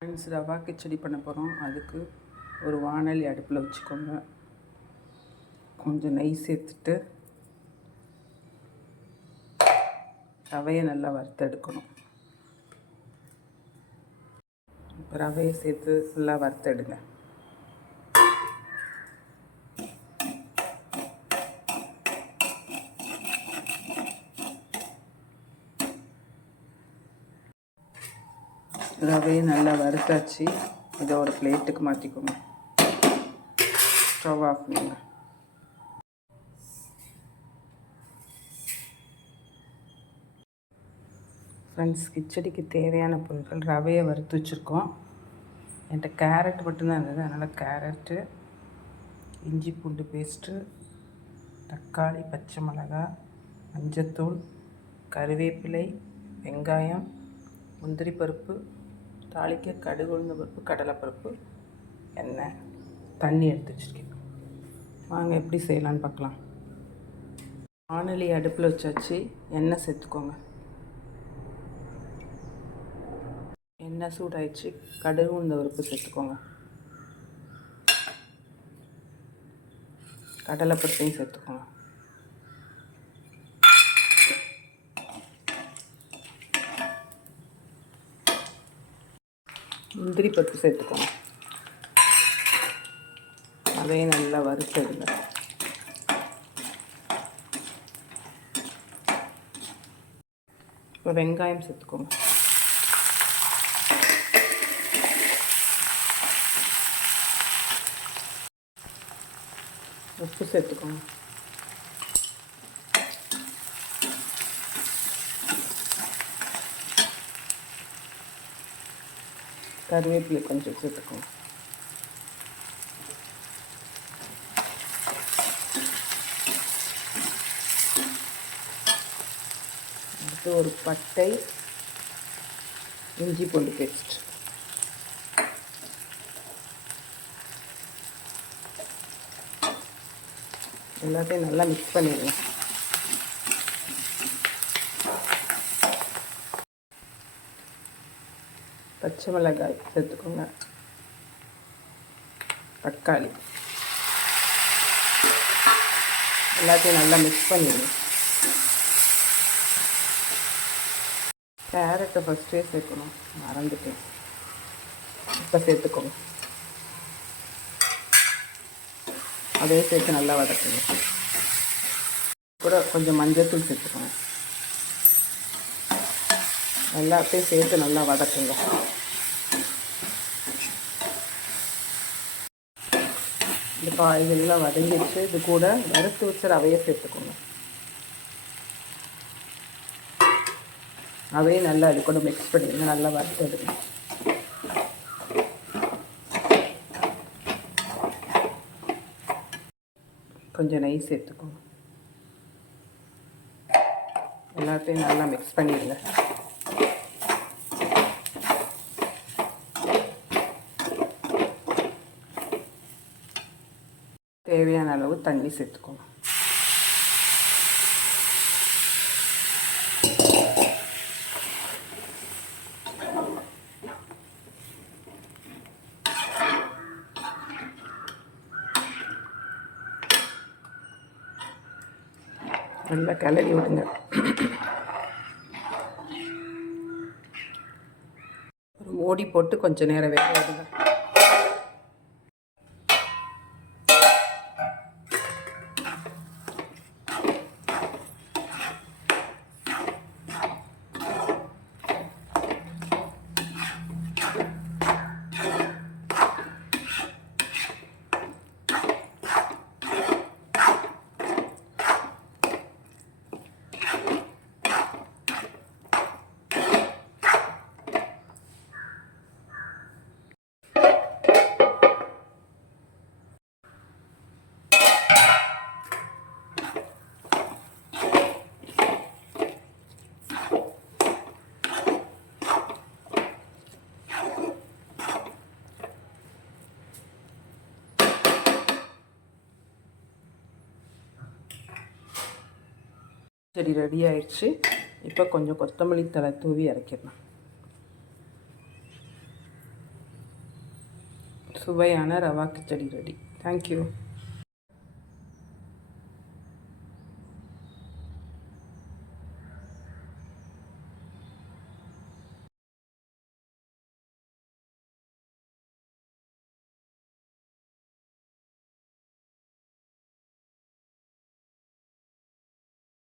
Friends, rava khichdi பண்ண போகிறோம். அதுக்கு ஒரு வாணலி அடுப்பில் வச்சுக்கோங்க. கொஞ்சம் நெய் சேர்த்துட்டு ரவையை நல்லா வறுத்தெடுக்கணும். இப்போ ரவையை சேர்த்து நல்லா வறுத்தெடுங்க. ரவையை நல்லா வறுத்தாச்சு. இதை ஒரு பிளேட்டுக்கு மாற்றிக்கோங்க. ஸ்டவ் ஆஃப் பண்ணுங்க. ஃப்ரெண்ட்ஸ், கிச்சடிக்கு தேவையான பொருட்கள்: ரவையை வறுத்து வச்சுருக்கோம். என்கிட்ட கேரட் மட்டும்தான் இருந்தது, அதனால் கேரட்டு, இஞ்சி பூண்டு பேஸ்ட்டு, தக்காளி, பச்சை மிளகாய், மஞ்சத்தூள், கருவேப்பிலை, வெங்காயம், முந்திரி பருப்பு, தாளிக்க கடுகு, உளுந்து பருப்பு, கடலைப்பருப்பு, எண்ணெய், தண்ணி எடுத்து வச்சுருக்கேன். வாங்க எப்படி செய்யலான்னு பார்க்கலாம். வாணலி அடுப்பில் வச்சாச்சு. எண்ணெய் சேர்த்துக்கோங்க. எண்ணெய் சூடாயிடுச்சு. கடுகு, உளுந்து பருப்பு சேர்த்துக்கோங்க. கடலைப்பருப்பையும் சேர்த்துக்கோங்க. முந்திரி பருப்பு சேர்த்துக்கோங்க. அதையும் நல்லா வறுத்தெடுங்க. இப்போ வெங்காயம் சேர்த்துக்கோங்க. உப்பு சேர்த்துக்கோங்க. கருவேப்பிலை கொஞ்சம் சேர்த்துக்கோங்க. அடுத்து ஒரு பட்டை, இஞ்சி பூண்டு பேஸ்ட், எல்லாத்தையும் நல்லா மிக்ஸ் பண்ணிடுங்க. பச்சை மிளகாய் சேர்த்துக்கோங்க. தக்காளி, எல்லாத்தையும் நல்லா மிக்ஸ் பண்ணிடுங்க. கேரட்டை ஃபஸ்ட்டே சேர்க்கணும், மறந்துட்டேன். இப்போ சேர்த்துக்கோங்க. அதையும் சேர்த்து நல்லா வதக்குங்க. கூட கொஞ்சம் மஞ்சத்தூள் சேர்த்துக்கோங்க. எல்லாத்தையும் சேர்த்து நல்லா வதக்குங்க. இந்த காய்கறிலாம் வதங்கிடுச்சு. இது கூட வறுத்து வச்ச ரவையை சேர்த்துக்கோங்க. ரவையை நல்லா அது கூட மிக்ஸ் பண்ணிடுங்க. நல்லா வறுத்தெடுங்க. கொஞ்சம் நெய் சேர்த்துக்கோங்க. எல்லாத்தையும் நல்லா மிக்ஸ் பண்ணிடுங்க. தேவையான அளவு தண்ணி சேர்த்துக்கோங்க. நல்லா கிளறி விடுங்க. ஒரு மூடி போட்டு கொஞ்சம் நேரம் வேக விடுங்க. சரி, ரெடி ஆயிடுச்சு. இப்போ கொஞ்சம் கொத்தமல்லி தழை தூவி இறக்கிடலாம். சுவையான ரவா கிச்சடி ரெடி. தேங்க்யூ.